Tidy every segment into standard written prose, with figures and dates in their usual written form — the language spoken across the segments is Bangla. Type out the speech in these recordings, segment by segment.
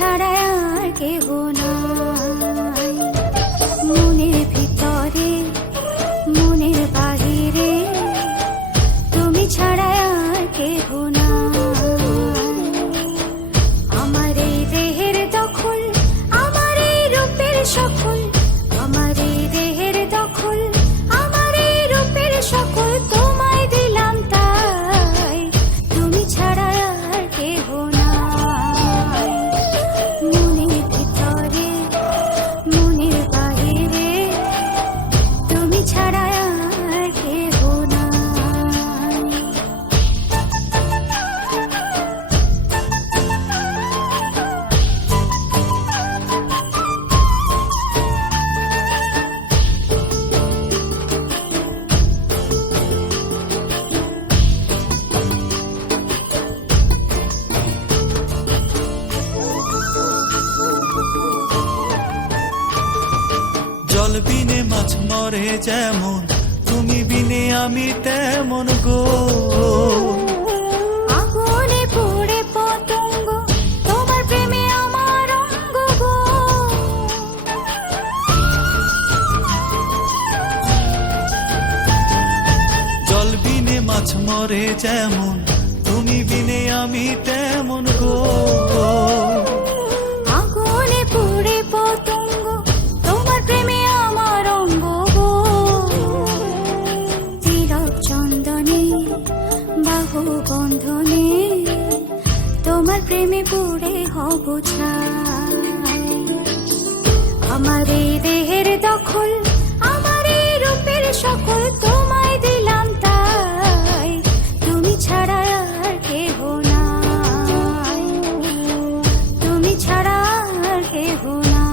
ছাড়া আর কেহ নাই। মনের ভিতরে মনের বাহিরে তুমি ছাড়া আর কেহ নাই। আমার এই দেহের দখল, আমার এই রূপের সকল, আমার এই দেহের দখল, আমার এই রূপের সকল তোমায় দিলাম তাই, তুমি ছাড়া আর কেহ নাই। মনের ভিতরে মনের বাহিরে তুমি ছাড়া আর কেহ নাই। জল বিনে মাছ মরে যেমন, তুমি বিনে আমি তেমন গো। আগুনে পুড়ে পতঙ্গ, তোমার প্রেমে আমার অঙ্গ গো। জল বিনে মাছ মরে যেমন, তুমি বিনে আমি তেমন গো। আগুনে পুড়ে পতঙ্গ, তোমার প্রেমে আমার অঙ্গ গো। তিলক চন্দনে বাহু বন্ধনে তোমার প্রেমে পুড়ে হব ছাই। আমার এই দেহের দখল, আমার এই রূপের সকল তোমায় দিলাম তাই, তুমি ছাড়া আর কেহ নাই, তুমি ছাড়া আর কেহ নাই।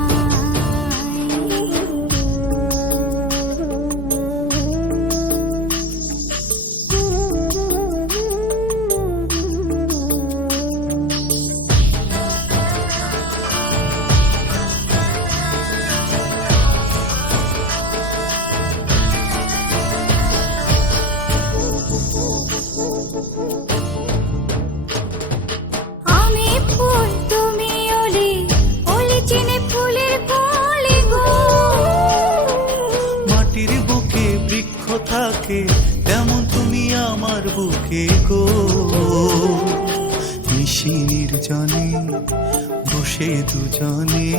আমি ফুল তুমি অলি, অলি চিনে ফুলের কলি গো। মাটির বুকে বৃক্ষ থাকে, তেমন তুমি আমার বুকে গো। নিশি নির্জনে বসে দুজনে,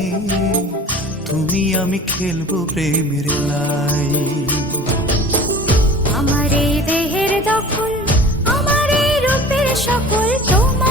তুমি আমি খেলবো প্রেমের লাই। আমার এই দেহের দখল, আমার এই রূপের সকল তোমায়